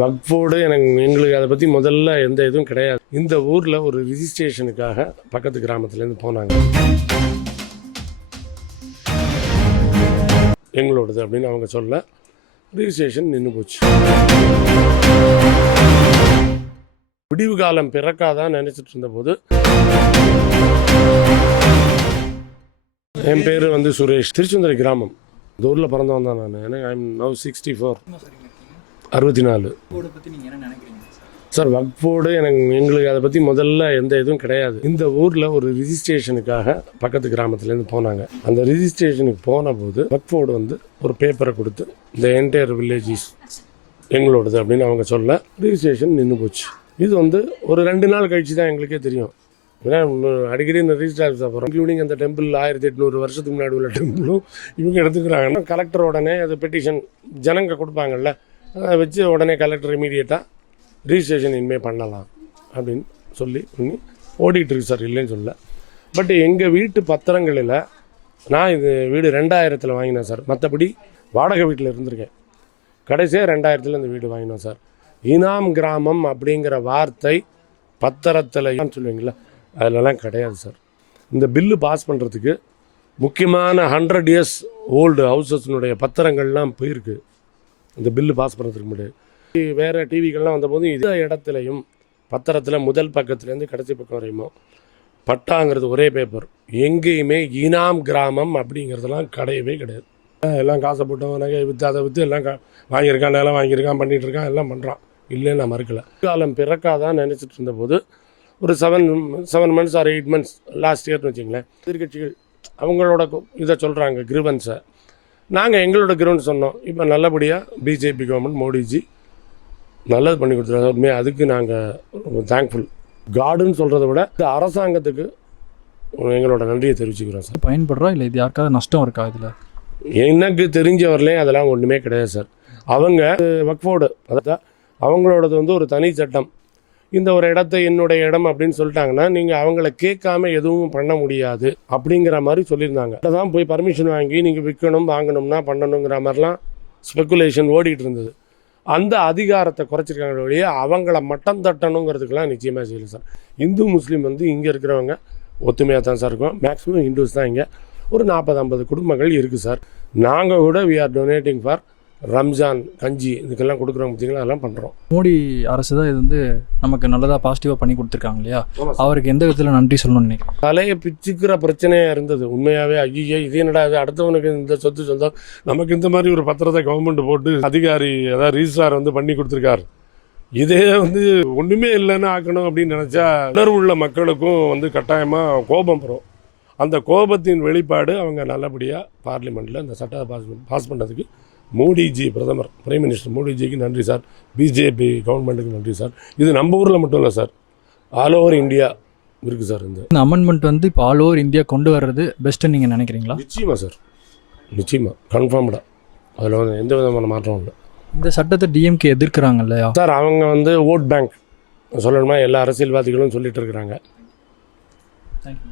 வக்ஃபோர்டு எனக்கு எங்களுக்கு அதை பற்றி முதல்ல எந்த இதுவும் கிடையாது. இந்த ஊரில் ஒரு ரிஜிஸ்ட்ரேஷனுக்காக பக்கத்து கிராமத்துலேருந்து போனாங்க. எங்களோடது அப்படின்னு அவங்க சொல்ல ரிஜிஸ்ட்ரேஷன் நின்று போச்சு. விடிவு காலம் பிறக்காதான் நினச்சிட்டு இருந்தபோது என் பேர் வந்து சுரேஷ். திருச்செந்தூர் கிராமம். இந்த ஊரில் பிறந்தவன் தான் நான். எனக்கு ஐம் நவ் சிக்ஸ்டி ஃபோர் அறுபத்தி நாலு சார்? வக்ஃபோர்டு எனக்கு எங்களுக்கு அதை பற்றி முதல்ல எந்த இதுவும் கிடையாது. இந்த ஊரில் ஒரு ரிஜிஸ்ட்ரேஷனுக்காக பக்கத்து கிராமத்துலேருந்து போனாங்க. அந்த ரிஜிஸ்ட்ரேஷனுக்கு போன போது வக்ஃபோர்டு வந்து ஒரு பேப்பரை கொடுத்து இந்த என்டையர் வில்லேஜஸ் எங்களோடது அப்படின்னு அவங்க சொல்ல ரிஜிஸ்ட்ரேஷன் நின்று போச்சு. இது வந்து ஒரு ரெண்டு நாள் கழிச்சு தான் எங்களுக்கே தெரியும். ஏன்னா அடிக்கடி இந்த ரிஜிஸ்டர் ஆஃபீஸ் அப்புறம் இன்க்ளூடிங் அந்த டெம்பிள் ஆயிரத்தி எட்நூறு வருஷத்துக்கு முன்னாடி உள்ள டெம்பிளும் இவங்க எடுத்துக்கிறாங்கன்னா கலெக்டர் உடனே அது பெட்டிஷன் ஜனங்க கொடுப்பாங்கல்ல அதை வச்சு உடனே கலெக்டர் இமீடியட்டாக ரிஜிஸ்ட்ரேஷன் இனிமேல் பண்ணலாம் அப்படின்னு சொல்லி பண்ணி ஓடிட்டுருக்கு சார் இல்லைன்னு சொல்ல பட் எங்கள் வீட்டு பத்திரங்களில் நான் இது வீடு ரெண்டாயிரத்தில் வாங்கினேன் சார் மற்றபடி வாடகை வீட்டில் இருந்திருக்கேன். கடைசியாக ரெண்டாயிரத்தில் இந்த வீடு வாங்கினோம் சார் இனாம் கிராமம் அப்படிங்கிற வார்த்தை பத்திரத்தில் சொல்லுவீங்களா அதிலலாம் கிடையாது சார் இந்த பில்லு பாஸ் பண்ணுறதுக்கு முக்கியமான ஹண்ட்ரட் இயர்ஸ் ஓல்டு ஹவுசஸ்னுடைய பத்திரங்கள்லாம் போயிருக்கு. இந்த பில்லு பாஸ் பண்ணுறதுக்கு முன்னாடி. வேறு டிவிகள்லாம் வந்தபோது இதே இடத்துலையும் பத்திரத்தில் முதல் பக்கத்துலேருந்து கடைசி பக்கம் வரையுமோ பட்டாங்கிறது ஒரே பேப்பர் எங்கேயுமே இனாம் கிராமம் அப்படிங்கிறதெல்லாம் கிடையவே கிடையாது. எல்லாம் காசை போட்டவன் நகை விற்று அதை விற்று எல்லாம் கா- வாங்கியிருக்கான் நிலம் வாங்கியிருக்கான் பண்ணிகிட்ருக்கான் இருக்கான் எல்லாம் பண்ணுறான் இல்லைன்னு நான் மறுக்கலை. காலம் பிறக்காதான் நினச்சிட்டு இருந்தபோது ஒரு seven seven months or eight months last இயர்னு வச்சுங்களேன் எதிர்கட்சிகள் அவங்களோட இதை சொல்கிறாங்க கிரிவன்ஸை நாங்கள் எங்களோட கிரவுண்ட் சொன்னோம். இப்போ நல்லபடியாக பிஜேபி கவர்மெண்ட் மோடிஜி நல்லது பண்ணி கொடுத்துருக்காங்க. உண்மையாக அதுக்கு நாங்கள் தேங்க்ஃபுல் காடுன்னு சொல்கிறத விட இந்த அரசாங்கத்துக்கு எங்களோட நன்றியை தெரிவிச்சுக்கிறோம் சார். பயன்படுறா இல்லை இது யாருக்காவது நஷ்டம் இருக்கா இதில்? எனக்கு தெரிஞ்ச வரலையும் அதெல்லாம் ஒன்றுமே கிடையாது சார். அவங்க வக்ஃபோர்டு அதான் அவங்களோடது வந்து ஒரு தனி சட்டம். இந்த ஒரு இடத்த என்னுடைய இடம் அப்படின்னு சொல்லிட்டாங்கன்னா நீங்கள் அவங்கள கேட்காம எதுவும் பண்ண முடியாது அப்படிங்கிற மாதிரி சொல்லியிருந்தாங்க. அதை தான் போய் பர்மிஷன் வாங்கி நீங்கள் விற்கணும் வாங்கணும்னா பண்ணணுங்கிற மாதிரிலாம் ஸ்பெக்குலேஷன் ஓடிட்டு இருந்தது. அந்த அதிகாரத்தை குறைச்சிருக்காங்க வழியே அவங்கள மட்டம் தட்டணுங்கிறதுக்கெல்லாம் நிச்சயமாக செய்யல சார். இந்து முஸ்லீம் வந்து இங்கே இருக்கிறவங்க ஒத்துமையாக தான் சார் இருக்கும். மேக்ஸிமம் ஹிந்துஸ் தான் இங்கே. ஒரு நாற்பது ஐம்பது குடும்பங்கள் இருக்குது சார். நாங்கள் கூட we are donating for Ramzan kanji இதுக்கெல்லாம் கொடுக்குறோம் பார்த்தீங்களா? அதெல்லாம் பண்ணுறோம் மோடி அரசு தான் இது வந்து நமக்கு நல்லதாக பாசிட்டிவாக பண்ணி கொடுத்துருக்காங்க இல்லையா? அவருக்கு எந்த விதத்தில் நன்றி சொல்லணும்னு நினைக்கிறேன் தலையை பிச்சுக்கிற பிரச்சனையாக இருந்தது. உண்மையாகவே ஐயோ இது என்னடா இது? அடுத்தவனுக்கு இந்த சொத்து சொந்தம் நமக்கு இந்த மாதிரி ஒரு பத்திரத்தை கவர்மெண்ட் போட்டு அதிகாரி அதாவது ரிஜிஸ்ட்ரார் வந்து பண்ணி கொடுத்துருக்காரு. இதே வந்து ஒன்றுமே இல்லைன்னு ஆக்கணும் அப்படின்னு நினச்சா உணர்வுள்ள மக்களுக்கும் வந்து கட்டாயமாக கோபம் வரும். அந்த கோபத்தின் வெளிப்பாடு அவங்க நல்லபடியாக பார்லிமெண்ட்டில் இந்த சட்டத்தை பாஸ் பாஸ் பண்ணதுக்கு மோடிஜி பிரதமர் பிரைம் மினிஸ்டர் மோடிஜிக்கு நன்றி சார். பிஜேபி கவர்மெண்ட்டுக்கு நன்றி சார். இது நம்ம ஊரில் மட்டும் இல்லை சார். ஆல் ஓவர் இந்தியா இருக்குது சார் இந்த. இந்த அமெண்ட்மெண்ட் வந்து இப்போ ஆல் ஓவர் இந்தியா கொண்டு வர்றது பெஸ்ட்டுன்னு நீங்கள் நினைக்கிறீங்களா? நிச்சயமா சார். நிச்சயமா. கன்ஃபார்ம்டா அதில் வந்து எந்த விதமான மாற்றம் இல்லை. இந்த சட்டத்தை டிஎம்கே எதிர்க்கிறாங்க இல்லையா? சார் அவங்க வந்து ஓட் பேங்க் சொல்லணுமா எல்லா அரசியல்வாதிகளும் சொல்லிட்டு இருக்கிறாங்க. தேங்க்யூ